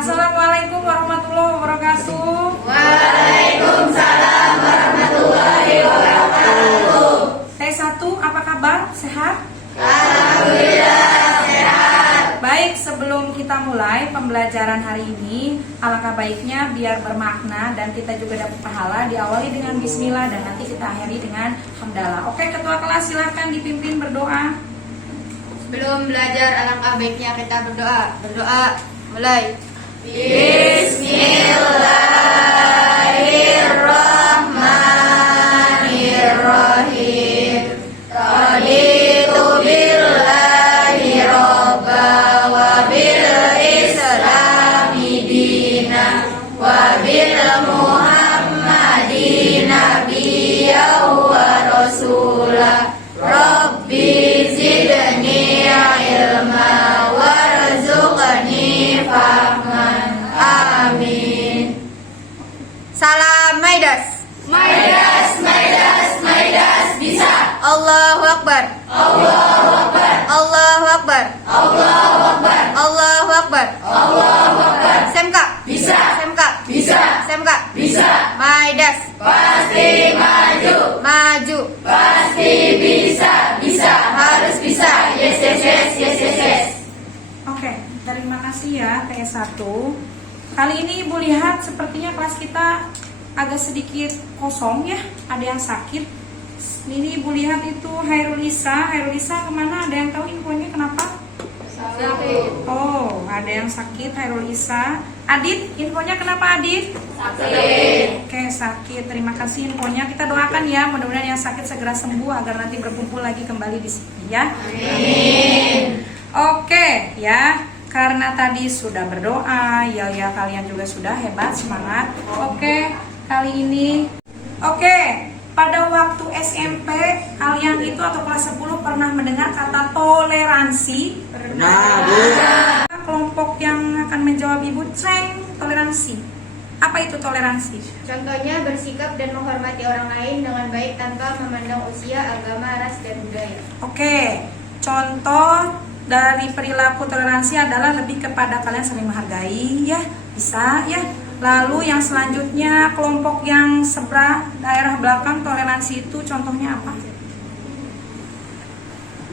Assalamualaikum warahmatullahi wabarakatuh. Waalaikumsalam warahmatullahi wabarakatuh. T1, apa kabar? Sehat? Alhamdulillah sehat. Baik, sebelum kita mulai pembelajaran hari ini, alangkah baiknya biar bermakna dan kita juga dapat pahala, diawali dengan bismillah dan nanti kita akhiri dengan hamdalah. Oke, ketua kelas silahkan dipimpin berdoa. Sebelum belajar alangkah baiknya kita berdoa. Berdoa mulai. Bismillahirrahmanirrahim. Raditu billahi robba wa bil islami dina wa bil muhammadin nabiyya wa rasulah. Rabbi zidni ilma warzuqni fahman. Amin. Salam Maidas. Maidas, Maidas, Maidas bisa. Allahu Akbar. Allahu Akbar. Allahu Akbar. Allahu Akbar. Allahu Akbar. Allahu Akbar. Semka. Bisa. Semka. Bisa. Semka. Bisa. Maidas. Pasti maju. Maju. Pasti bisa. Bisa. Harus bisa. Yes, yes, yes, yes, yes, yes. Oke, terima kasih ya T1. Kali ini Ibu lihat sepertinya kelas kita agak sedikit kosong ya, ada yang sakit. Ini Ibu lihat itu Hairul Isa. Hairul Isa kemana? Ada yang tahu infonya kenapa? Sakit. Oh, ada yang sakit Hairul Isa. Adit, infonya kenapa Adit? Sakit. Oke, sakit. Terima kasih infonya. Kita doakan ya, mudah-mudahan yang sakit segera sembuh agar nanti berkumpul lagi kembali di sini ya. Amin. Oke, ya. Karena tadi sudah berdoa, ya kalian juga sudah hebat, semangat. Oke, kali ini pada waktu SMP kalian itu atau kelas 10 pernah mendengar kata toleransi? Pernah, Bu. Kelompok yang akan menjawab Ibu, ceng, toleransi. Apa itu toleransi? Contohnya bersikap dan menghormati orang lain dengan baik tanpa memandang usia, agama, ras, dan budaya. Oke, contoh dari perilaku toleransi adalah lebih kepada kalian saling menghargai, ya, bisa, ya. Lalu yang selanjutnya kelompok yang sebelah daerah belakang toleransi itu contohnya apa?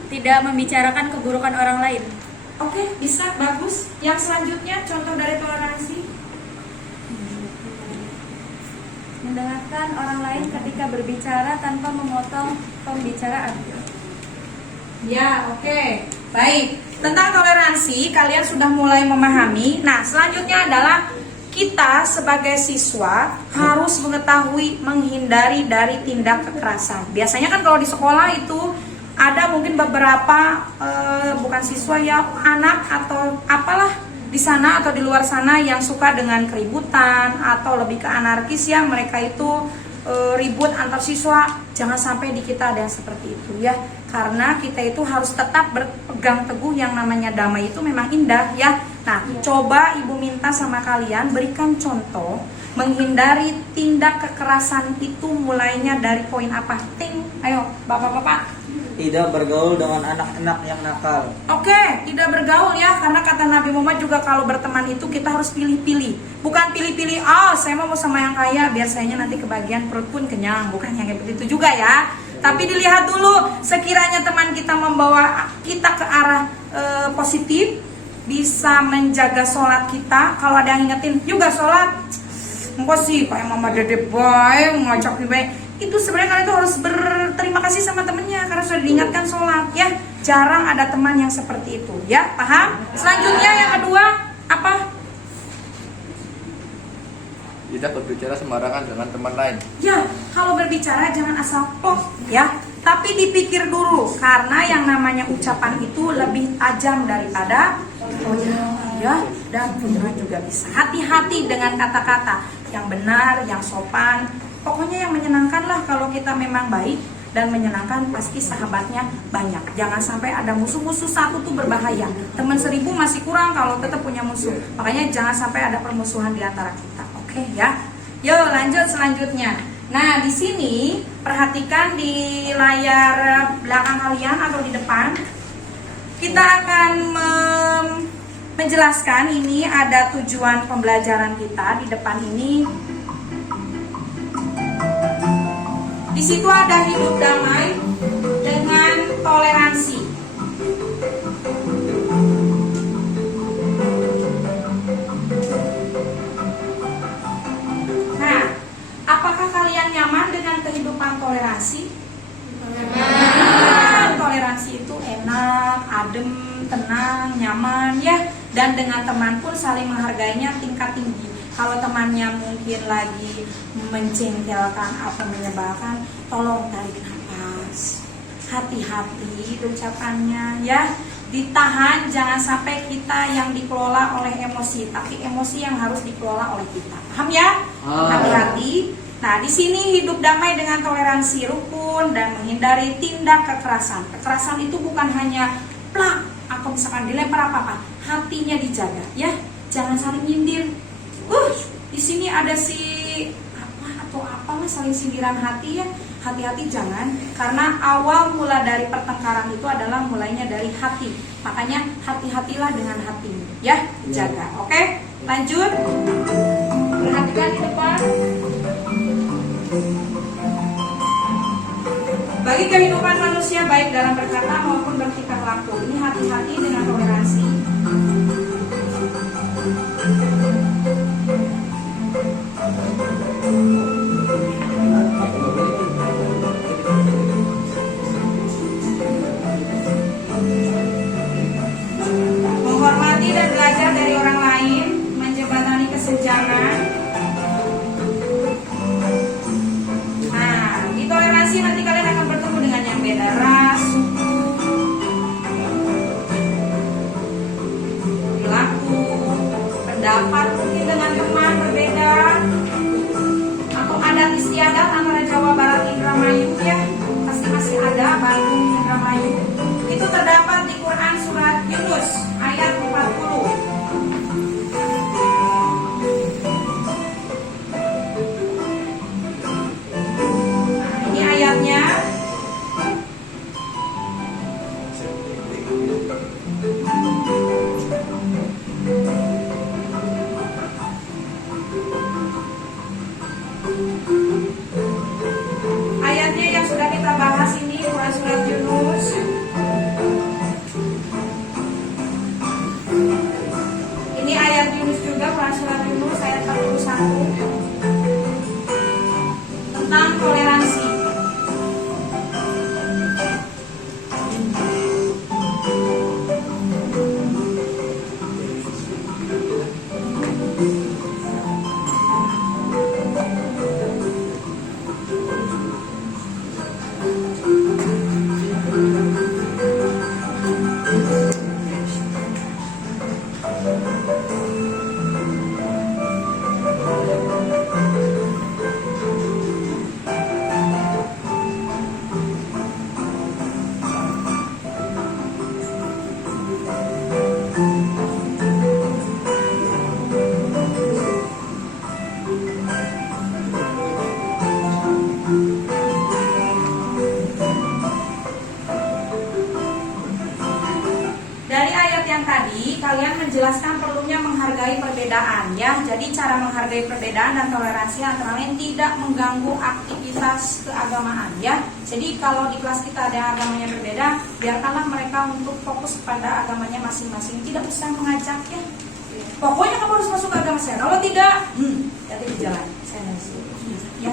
Tidak membicarakan keburukan orang lain. Oke, bisa, bagus. Yang selanjutnya contoh dari toleransi? Mendengarkan orang lain ketika berbicara tanpa memotong pembicaraan. Ya, oke. Baik. Tentang toleransi kalian sudah mulai memahami. Nah, selanjutnya adalah kita sebagai siswa harus mengetahui menghindari dari tindak kekerasan. Biasanya kan kalau di sekolah itu ada mungkin beberapa bukan siswa ya, anak atau apalah di sana atau di luar sana yang suka dengan keributan atau lebih ke anarkis ya, mereka itu ribut antar siswa. Jangan sampai di kita ada yang seperti itu ya, karena kita itu harus tetap berpegang teguh yang namanya damai itu memang indah ya. Nah, coba Ibu minta sama kalian berikan contoh menghindari tindak kekerasan itu mulainya dari poin apa? Ting, ayo bapak-bapak. Tidak bergaul dengan anak-anak yang nakal. Oke, tidak bergaul ya, karena kata Nabi Muhammad juga kalau berteman itu kita harus pilih-pilih. Bukan pilih-pilih, saya mau sama yang kaya biar sayanya nanti kebagian perut pun kenyang. Bukan yang kayak begitu juga ya. Tapi dilihat dulu, sekiranya teman kita membawa kita ke arah positif, bisa menjaga sholat kita. Kalau ada yang ingetin, juga sholat. Enggak sih, kayak mama dede boy, ngajak baik. Itu sebenarnya kalian tuh harus berterima kasih sama temennya karena sudah diingatkan sholat ya. Jarang ada teman yang seperti itu ya, paham? Selanjutnya yang kedua apa? Tidak berbicara sembarangan dengan teman lain. Ya, kalau berbicara jangan asal plok ya, tapi dipikir dulu karena yang namanya ucapan itu lebih tajam daripada ya, dan benar juga bisa. Hati-hati dengan kata-kata yang benar, yang sopan. Pokoknya yang menyenangkan lah. Kalau kita memang baik dan menyenangkan, pasti sahabatnya banyak. Jangan sampai ada musuh-musuh. Satu tuh berbahaya. Teman 1000 masih kurang kalau tetap punya musuh. Makanya jangan sampai ada permusuhan di antara kita. Oke ya. Yuk lanjut selanjutnya. Nah, di sini perhatikan di layar belakang kalian atau di depan. Kita akan menjelaskan ini ada tujuan pembelajaran kita di depan ini. Di situ ada hidup damai dengan toleransi. Nah, apakah kalian nyaman dengan kehidupan toleransi? Toleransi itu enak, adem, tenang, nyaman ya. Dan dengan teman pun saling menghargainya tingkat tinggi. Kalau temannya mungkin lagi menjengkelkan atau menyebalkan, tolong tarik nafas. Hati-hati ucapannya ya. Ditahan, jangan sampai kita yang dikelola oleh emosi, tapi emosi yang harus dikelola oleh kita. Paham ya? Hati-hati. Nah, di sini hidup damai dengan toleransi, rukun, dan menghindari tindak kekerasan. Kekerasan itu bukan hanya plak atau misalkan dilempar apa-apa, hatinya dijaga, ya. Jangan saling nyindir. Di sini ada si apa atau apalah saling sindiran hati ya. Hati-hati jangan, karena awal mula dari pertengkaran itu adalah mulainya dari hati. Makanya hati-hatilah dengan hatimu, ya. Jaga. Oke? Lanjut. Perhatikan di depan. Bagi kehidupan manusia baik dalam berkata maupun bertingkah laku, ini hati-hati dengan toleransi. Menghormati dan belajar dari orang lain, menjembatani kesenjangan. Nah, di toleransi nanti kalian akan bertemu dengan yang beda ras, suku, perilaku, pendapat mungkin dengan teman berbeda, atau adat istiadat antara Jawa Barat Indramayu ya, pasti masih ada Bandung Indramayu. Itu terdapat di Quran surat Yunus ayat 40. Ini ayatnya. Ayatnya yang sudah kita bahas ini Quran surat Yunus. Ini ayat Yunus juga, Quran surat Yunus ayat 41 tentang toleransi. Dari ayat yang tadi, kalian menjelaskan perlunya menghargai perbedaan ya. Jadi cara menghargai perbedaan dan toleransi antara lain tidak mengganggu aktivitas keagamaan ya. Jadi kalau di kelas kita ada agamanya berbeda, biarkanlah mereka untuk fokus pada agamanya masing-masing. Tidak usah mengajak ya. Pokoknya kamu harus masuk ke agama saya. Kalau tidak, jadi di jalan. Saya ya.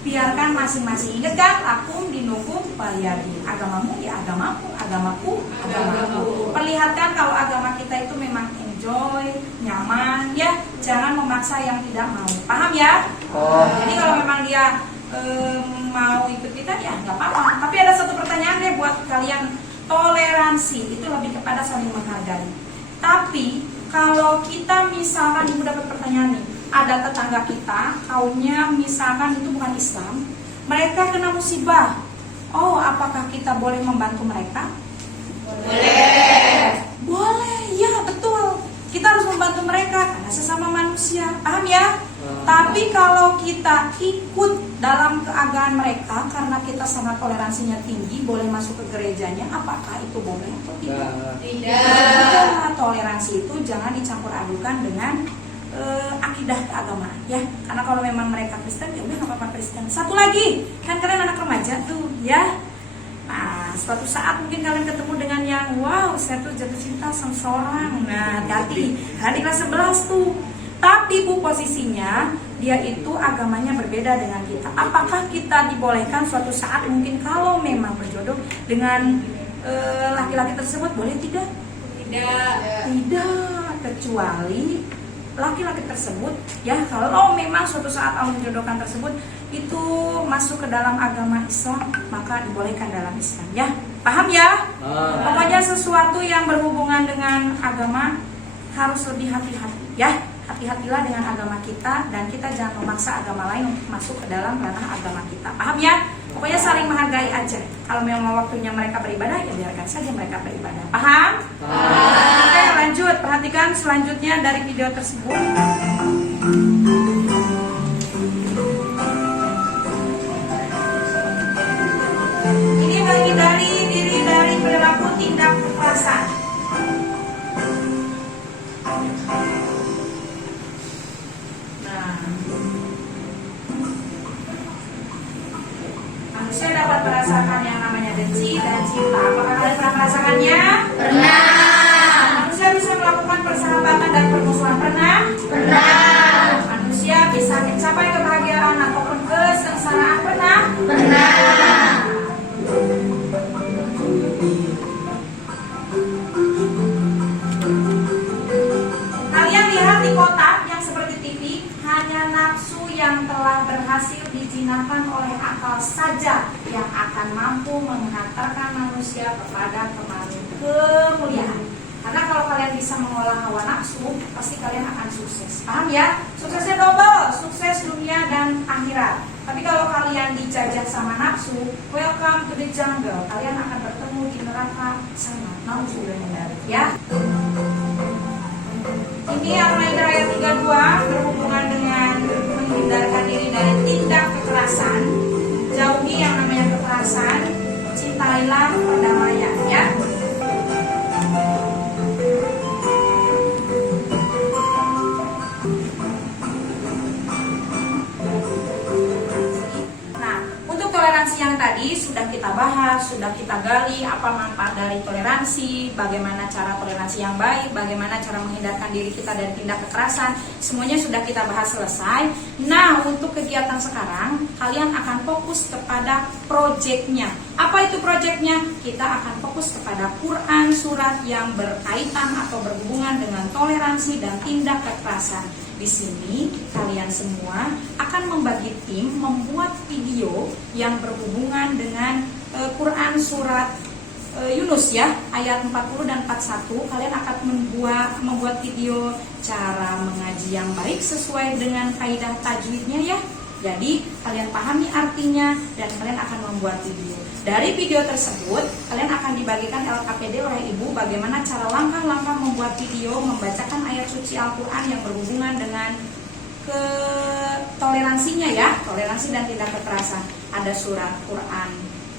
Biarkan masing-masing. Ingat kan, akum dinungkum paliyadi. Agamamu ya agamaku, agamaku agamaku. Perlihatkan kalau agama kita itu memang enjoy, nyaman ya. Jangan memaksa yang tidak mau. Paham ya? Jadi kalau memang dia mau ikut kita ya nggak apa-apa. Tapi ada satu pertanyaan deh buat kalian. Toleransi itu lebih kepada saling menghargai. Tapi kalau kita misalkan ibu dapat pertanyaan nih, ada tetangga kita, kaumnya misalkan itu bukan Islam, mereka kena musibah. Oh, apakah kita boleh membantu mereka? Boleh. Boleh, ya betul. Kita harus membantu mereka karena sesama manusia. Paham ya? Tapi kalau kita ikut dalam keagamaan mereka karena kita sangat toleransinya tinggi, boleh masuk ke gerejanya, apakah itu boleh atau tidak? Tidak. toleransi itu jangan dicampur adukan dengan akidah keagamaan ya. Karena kalau memang mereka Kristen ya udah nggak apa-apa Kristen. Satu lagi, kan kalian anak remaja tuh ya. Nah, suatu saat mungkin kalian ketemu dengan yang wow, saya tuh jatuh cinta sama seorang. Nah, hati-hati. Di kelas 11 tuh. Tapi Bu, posisinya dia itu agamanya berbeda dengan kita. Apakah kita dibolehkan suatu saat mungkin kalau memang berjodoh dengan laki-laki tersebut, boleh tidak? Tidak, kecuali laki-laki tersebut ya, kalau memang suatu saat Allah menjodohkan tersebut itu masuk ke dalam agama Islam, maka dibolehkan dalam Islam ya. Paham ya? Pokoknya sesuatu yang berhubungan dengan agama harus lebih hati-hati ya. Hati-hatilah dengan agama kita, dan kita jangan memaksa agama lain untuk masuk ke dalam ranah agama kita. Paham ya? Pokoknya saling menghargai aja. Kalau memang waktunya mereka beribadah, ya biarkan saja mereka beribadah. Paham? Oke, lanjut. Perhatikan selanjutnya dari video tersebut. Ini menghindari diri dari perilaku tindak kekerasan. Manusia dapat merasakan yang namanya benci dan cinta. Apakah kalian pernah merasakannya? Pernah. Manusia bisa melakukan persahabatan dan permusuhan. Pernah? Pernah. Manusia bisa mencapai kebahagiaan ataupun kesengsaraan. Pernah? Pernah. Kalian lihat di kotak yang seperti TV, hanya nafsu yang telah berhasil dijinakan oleh akal saja yang akan mampu menghantarkan manusia kepada kemuliaan. Karena kalau kalian bisa mengolah hawa nafsu, pasti kalian akan sukses. Paham ya? Suksesnya double, sukses dunia dan akhirat. Tapi kalau kalian dijajah sama nafsu, welcome to the jungle. Kalian akan bertemu di neraka sana. Nauzubillah ya. Ini Al-Maidah ayat 32 berhubungan dengan menghindarkan diri dari tindak kekerasan. Jauhi yang namanya kekerasan, cintailah perdamaian ya. Nah, untuk toleransi yang tadi sudah kita bahas, sudah kita gali apa manfaat dari toleransi, bagaimana cara toleransi yang baik, bagaimana cara menghindarkan diri kita dari tindak kekerasan, semuanya sudah kita bahas selesai. Nah, untuk kegiatan sekarang, kalian akan fokus kepada proyeknya. Apa itu proyeknya? Kita akan fokus kepada Quran surat yang berkaitan atau berhubungan dengan toleransi dan tindak kekerasan. Di sini kalian semua akan membagi tim membuat video yang berhubungan dengan Quran surat Yunus ya, ayat 40 dan 41. Kalian akan membuat video cara mengaji yang baik sesuai dengan kaidah tajwidnya ya. Jadi kalian pahami artinya dan kalian akan membuat video. Dari video tersebut kalian akan dibagikan LKPD oleh ibu bagaimana cara langkah-langkah membuat video membacakan ayat suci Al-Quran yang berhubungan dengan toleransinya ya, toleransi dan tindak kekerasan. Ada surat Quran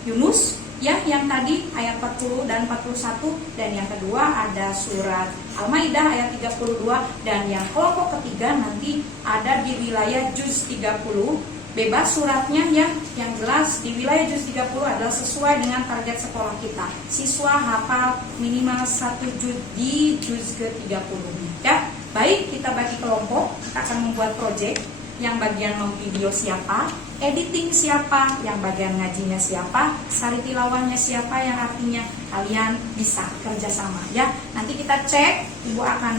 Yunus ya, yang tadi ayat 40 dan 41, dan yang kedua ada surat Al-Maidah ayat 32, dan yang kelompok ketiga nanti ada di wilayah juz 30. Bebas suratnya ya, yang jelas di wilayah juz 30 adalah sesuai dengan target sekolah kita. Siswa hafal minimal 1 juz di juz ke-30 ya. Baik, kita bagi kelompok, kita akan membuat proyek. Yang bagian memvideo siapa, editing siapa, yang bagian ngajinya siapa, sari tilawahnya siapa, yang artinya kalian bisa kerjasama ya. Nanti kita cek, ibu akan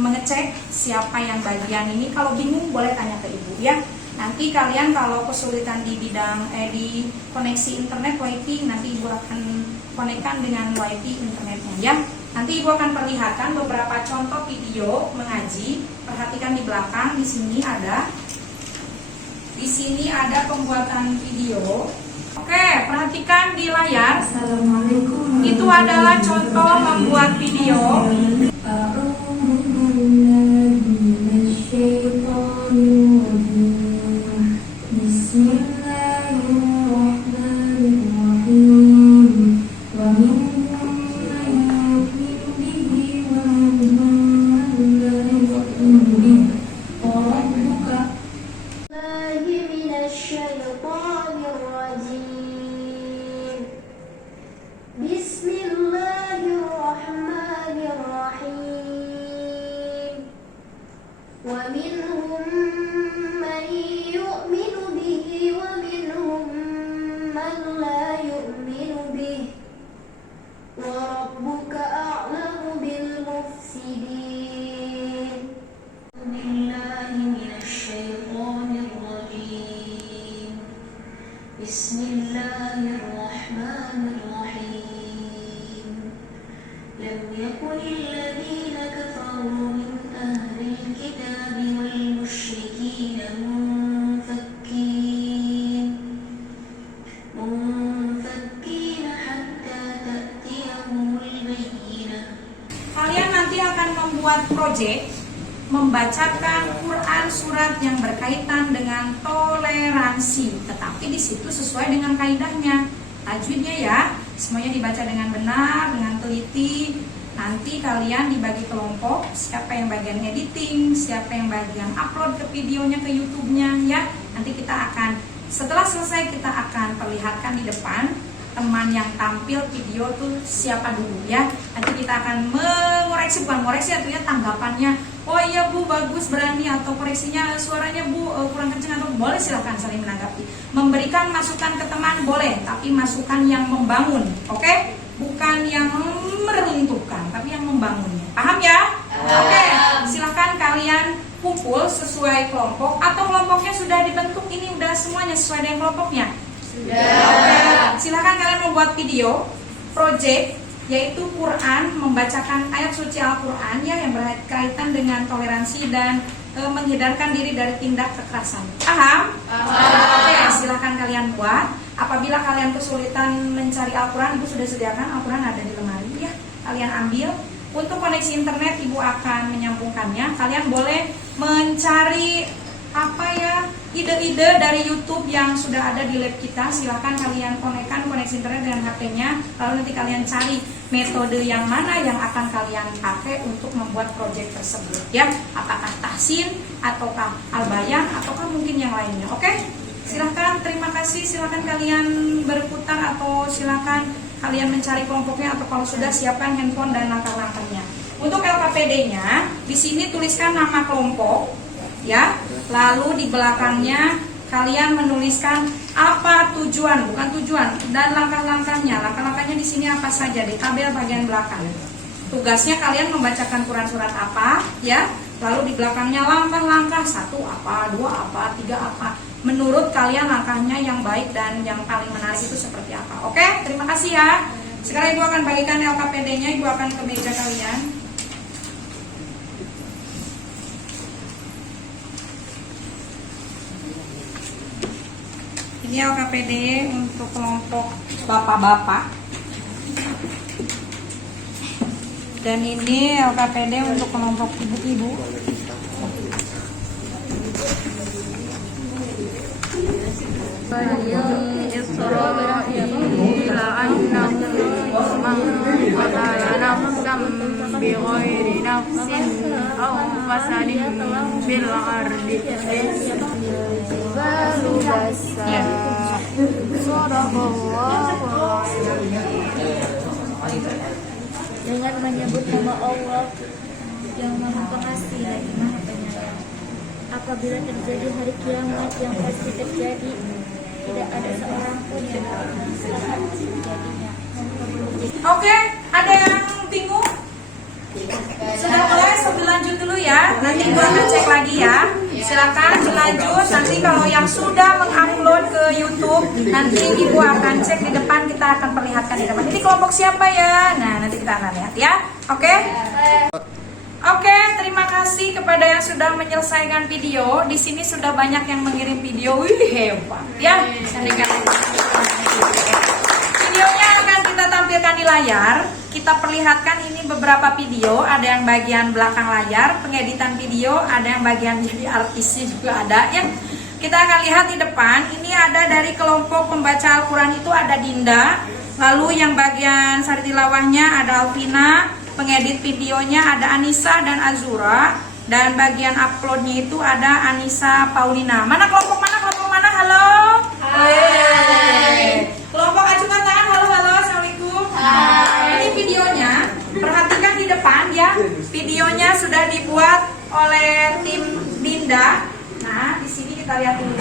mengecek siapa yang bagian ini. Kalau bingung boleh tanya ke ibu ya. Nanti kalian kalau kesulitan di bidang di koneksi internet wifi, nanti ibu akan konekkan dengan wifi internetnya ya. Nanti ibu akan perlihatkan beberapa contoh video mengaji. Perhatikan di belakang, di sini ada pembuatan video. Oke, perhatikan di layar. Assalamualaikum. Itu adalah contoh membuat video. لم يكن الذين كفروا من أهل الكتاب والمشركين منفكين حتى تأتيهم البينة. Kalian nanti akan membuat proyek membacakan Quran surat yang berkaitan dengan toleransi, tetapi di situ sesuai dengan kaidahnya, tajwidnya ya. Semuanya dibaca dengan benar, dengan teliti. Nanti kalian dibagi kelompok, siapa yang bagian editing, siapa yang bagian upload ke videonya ke YouTube-nya ya. Nanti kita akan, setelah selesai kita akan perlihatkan di depan teman yang tampil video tuh siapa dulu ya. Nanti kita akan mengoreksi, bukan koreksi artinya tanggapannya. Oh iya Bu, bagus, berani, atau koreksinya suaranya Bu kurang kencang, atau boleh silahkan saling menanggapi. Memberikan masukan ke teman boleh, tapi masukan yang membangun, oke? Bukan yang meruntuhkan, tapi yang membangunnya. Paham ya? Oke, silahkan kalian kumpul sesuai kelompok, atau kelompoknya sudah dibentuk, ini udah semuanya sesuai dengan kelompoknya. Oke, silakan kalian membuat video project yaitu Quran, membacakan ayat suci Al-Quran ya yang berkaitan dengan toleransi dan menghindarkan diri dari tindak kekerasan. Paham? Oke, silakan kalian buat. Apabila kalian kesulitan mencari Al-Quran, Ibu sudah sediakan Al-Quran ada di lemari ya. Kalian ambil. Untuk koneksi internet Ibu akan menyambungkannya. Kalian boleh mencari ide-ide dari YouTube yang sudah ada di lab kita. Silahkan kalian konekkan koneksi internet dengan HP-nya. Lalu nanti kalian cari metode yang mana yang akan kalian pakai untuk membuat proyek tersebut ya. Apakah tahsin, ataukah al-bayan, ataukah mungkin yang lainnya. Oke? Silahkan, terima kasih. Silahkan kalian berputar, atau silahkan kalian mencari kelompoknya, atau kalau sudah siapkan handphone dan langkah-langkahnya. Untuk LKPD-nya, di sini tuliskan nama kelompok ya. Lalu di belakangnya kalian menuliskan apa tujuan, bukan tujuan, dan langkah-langkahnya. Langkah-langkahnya di sini apa saja di tabel bagian belakang. Tugasnya kalian membacakan Quran surat apa ya. Lalu di belakangnya langkah-langkah, 1 apa, 2 apa, 3 apa. Menurut kalian langkahnya yang baik dan yang paling menarik itu seperti apa. Oke, terima kasih ya. Sekarang Ibu akan bagikan LKPD-nya, Ibu akan ke meja kalian. Ini LKPD untuk kelompok bapak-bapak. Dan ini LKPD untuk kelompok ibu-ibu. Dengan menyebut nama Allah yang Maha Pengasih lagi Maha Penyayang. Apabila terjadi hari kiamat yang pasti terjadi, tidak ada seorang pun yang akan selamat terjadinya. Oke, ada yang bingung? Sudah mulai, sambil lanjut dulu ya. Nanti Ibu akan cek lagi ya. Silakan dilanjut. Nanti kalau yang sudah mengupload ke YouTube, nanti Ibu akan cek di depan, kita akan perlihatkan di depan. Ini kelompok siapa ya? Nah, nanti kita akan lihat ya. Oke? Oke, terima kasih kepada yang sudah menyelesaikan video. Di sini sudah banyak yang mengirim video. Wih, hebat ya. Videonya akan kita tampilkan di layar. Kita perlihatkan ini beberapa video. Ada yang bagian belakang layar, pengeditan video. Ada yang bagian jadi artisnya juga ada ya. Kita akan lihat di depan. Ini ada dari kelompok pembaca Al-Quran itu ada Dinda. Lalu yang bagian sari tilawahnya ada Alvina. Pengedit videonya ada Anissa dan Azura. Dan bagian uploadnya itu ada Anissa Paulina. Mana kelompok mana? Kelompok mana? Halo? Hai. Kelompok acungkan tangan. Halo, halo. Assalamualaikum. Hai. Ini videonya. Perhatikan di depan ya. Videonya sudah dibuat oleh tim Dinda. Nah, di sini kita lihat dulu.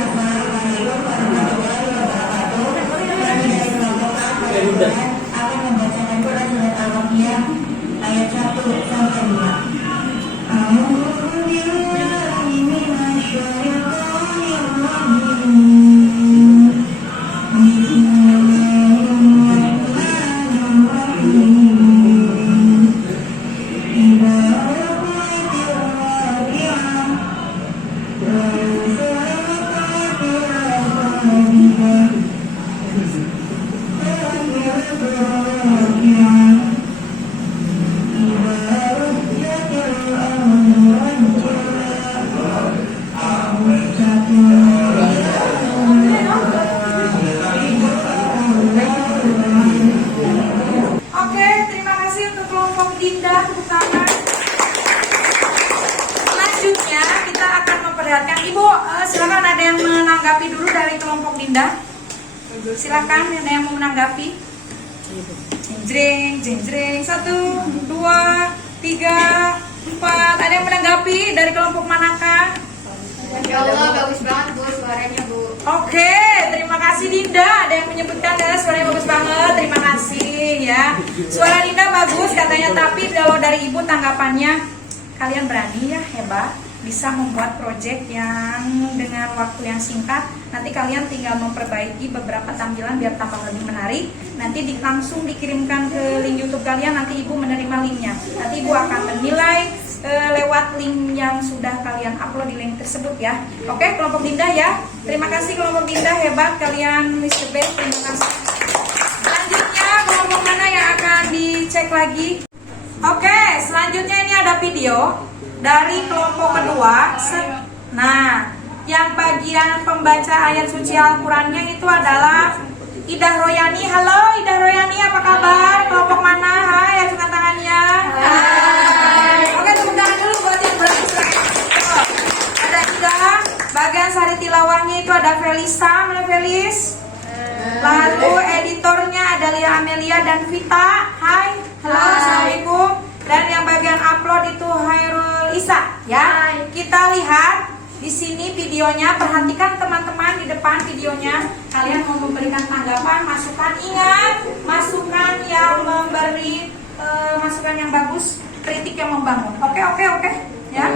Akan membacakan Quran surat Al-Baqarah ayat 1 sampai 2. Dinda, tepuk tangan. Selanjutnya kita akan memperlihatkan Ibu, silakan ada yang menanggapi dulu dari kelompok Dinda. Silakan ada yang mau menanggapi. Jeng jeng jeng 1, 2, 3, 4. Ada yang menanggapi dari kelompok manakah? Masya Allah, bagus banget Bu suaranya Bu. Oke, terima kasih Dinda. Ada yang menyebutkan adalah suaranya bagus banget. Terima kasih ya. Suara Dinda bagus katanya, tapi kalau dari Ibu tanggapannya, kalian berani ya, hebat, bisa membuat proyek yang dengan waktu yang singkat. Nanti kalian tinggal memperbaiki beberapa tampilan biar tambah lebih menarik. Nanti langsung dikirimkan ke link YouTube kalian. Nanti Ibu menerima linknya. Nanti Ibu akan menilai lewat link yang sudah kalian upload di link tersebut ya. Oke, kelompok Dinda ya. Terima kasih kelompok Dinda, hebat kalian, Mr. Best. Terima kasih. Selanjutnya kelompok mana yang akan dicek lagi? Oke, selanjutnya ini ada video dari kelompok kedua. Nah, yang bagian pembaca ayat suci Al-Qurannya itu adalah Ida Royani. Halo Ida Royani, apa kabar? Kelompok mana? Hai, acungkan tangannya. Hai. Oke, tepuk tangan dulu buat yang berhasil. Ada Ida. Bagian sari tilawahnya itu ada Felisa. Mana Felis? Lalu editornya ada Lia Amelia dan Vita. Hai. Halo, assalamualaikum. Dan yang bagian upload itu Hairul Isa. Ya, kita lihat di sini videonya. Perhatikan teman-teman di depan videonya. Kalian mau memberikan tanggapan, masukan. Ingat, masukan yang memberi masukan yang bagus, kritik yang membangun. Oke. Ya.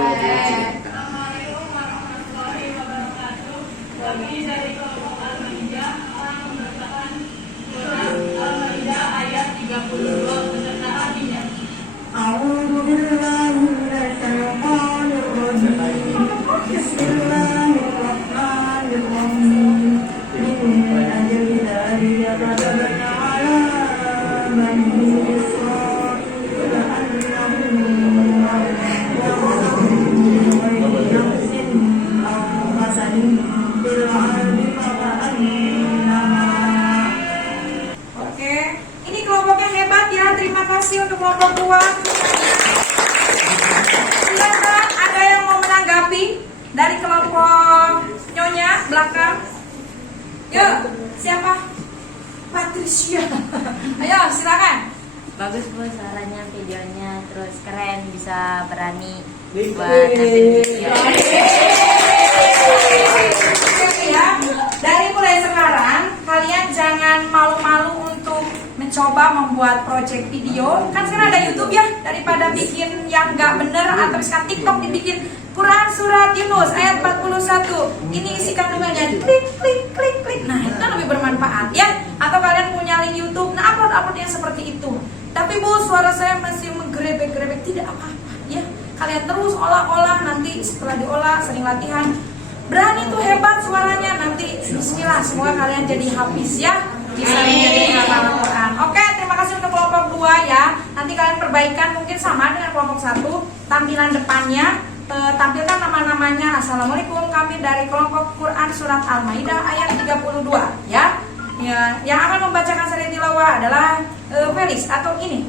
Oke, ini kelompoknya hebat ya. Terima kasih untuk kelompok 2. Silakan ada yang mau menanggapi dari kelompok Nyonya belakang. Yuk, siapa? Patricia. Ayo, silakan. Bagus Bu suaranya, videonya, terus keren, bisa berani buat ngambil video. Ya, dari mulai sekarang kalian jangan malu-malu untuk mencoba membuat project video. Kan sekarang ada YouTube ya, daripada bikin yang nggak bener atau misalkan TikTok dibikin Quran surat Yunus ayat 41. Ini isi kandungannya, klik. Nah, itu lebih bermanfaat ya. Atau kalian punya link YouTube, nah upload yang seperti itu. Tapi Bu, suara saya masih menggerebek-gerebek, tidak apa-apa ya. Kalian terus olah-olah, nanti setelah diolah sering latihan. Berani tuh, hebat suaranya. Nanti bismillah, semoga kalian jadi hafiz ya, bisa menjadi hafal Al-Quran. Oke, terima kasih untuk kelompok 2 ya. Nanti kalian perbaikan mungkin sama dengan kelompok 1. Tampilan depannya tampilkan nama-namanya. Assalamualaikum, kami dari kelompok Quran surat Al-Maidah ayat 32 ya. Ya, yang akan membacakan sari tilawah adalah Felis atau ini.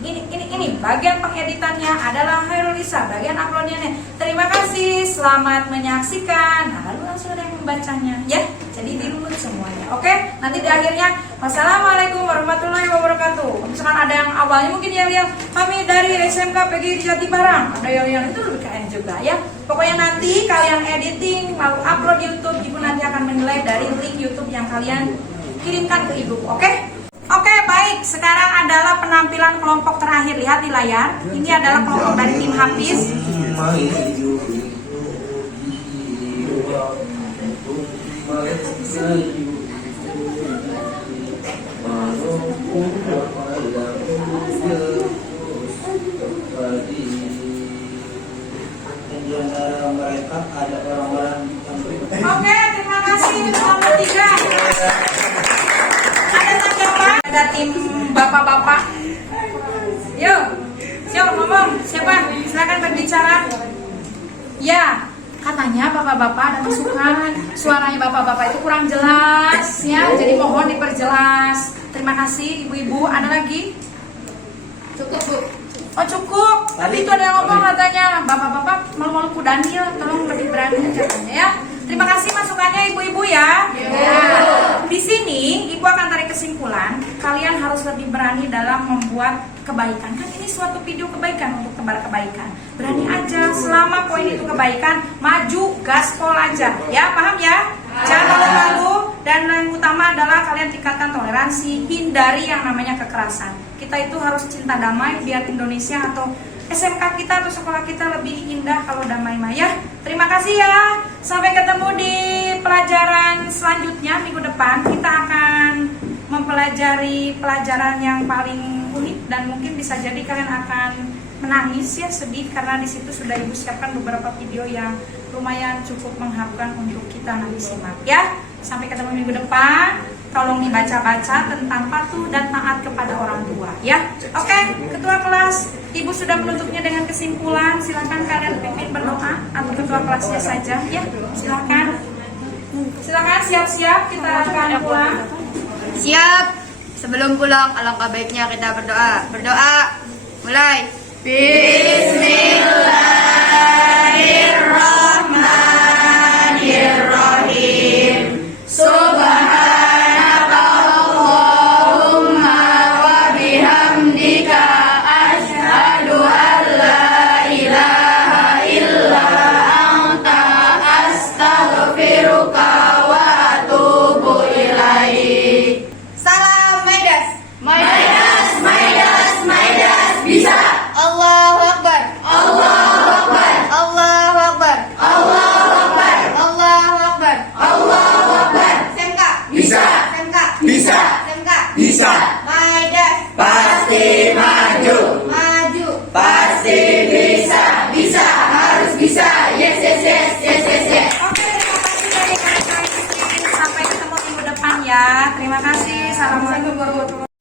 Bagian pengeditannya adalah Hairul Isa, bagian uploadnya. Terima kasih, selamat menyaksikan. Nah, lalu langsung ada yang membacanya ya. Jadi dirunut semuanya. Oke, nanti di akhirnya wassalamualaikum warahmatullahi wabarakatuh. Misalkan ada yang awalnya mungkin yang kami dari SMK PGI di Jatibarang, ada yang itu lebih keren juga ya. Pokoknya nanti kalian editing lalu upload YouTube, Ibu nanti akan menilai dari link YouTube yang kalian kirimkan ke Ibu. Oke, baik. Sekarang adalah penampilan kelompok terakhir. Lihat di layar. Ini adalah kelompok dari tim Hafiz. Mereka ada orang-orang Oke, terima kasih kelompok 3. Ada tanggapan? Ada tim bapak-bapak. Yuk, siapa ngomong? Siapa? Silakan berbicara. Ya, katanya bapak-bapak ada masukan. Suaranya bapak-bapak itu kurang jelas ya. Jadi mohon diperjelas. Terima kasih ibu-ibu. Ada lagi? Cukup Bu. Oh, cukup. Tapi itu ada yang ngomong katanya, bapak-bapak malu-malu ku Daniel, tolong lebih berani katanya ya. Terima kasih masukannya ibu-ibu ya. Di sini ibu akan tarik kesimpulan, kalian harus lebih berani dalam membuat kebaikan. Kan ini suatu video kebaikan untuk tebar kebaikan. Berani aja, selama poin itu kebaikan, maju gaspol aja. Ya, paham ya? Jangan malu-malu, dan yang utama adalah kalian tingkatkan toleransi, hindari yang namanya kekerasan. Kita itu harus cinta damai biar Indonesia atau SMK kita atau sekolah kita lebih indah kalau damai maya. Terima kasih ya. Sampai ketemu di pelajaran selanjutnya minggu depan. Kita akan mempelajari pelajaran yang paling unik dan mungkin bisa jadi kalian akan menangis ya, sedih karena di situ sudah ibu siapkan beberapa video yang lumayan cukup mengharukan untuk kita nanti simak ya. Sampai ketemu minggu depan. Tolong dibaca-baca tentang patuh dan taat kepada orang tua ya. Oke, ketua kelas, ibu sudah menutupnya dengan kesimpulan. Silakan kalian pimpin berdoa atau ketua kelasnya saja ya. Silakan. Silakan siap-siap, kita akan pulang. Siap. Sebelum pulang, alangkah baiknya kita berdoa. Berdoa. Mulai. Bismillahirrahmanirrahim. Subhanaka Allahumma wa bihamdika asyhadu an la ilaha illa anta astaghfiruka wa atubu ilaik. Salam Maidas. Maidas, Maidas, Maidas bisa. Allahu Akbar. Allahu Akbar. Allahu Akbar. Allahu Akbar. Allahu Akbar. Allahu Akbar. Semka. Bisa. Semka. Bisa. Semka. Bisa. Maidas. Pasti maju. Maju. Pasti bisa. Bisa. Harus bisa. Yes, yes, yes, yes, yes, yes. Oke, terima kasih dari kalian. Sampai ketemu minggu depan ya. Terima kasih. Assalamualaikum warahmatullahi wabarakatuh.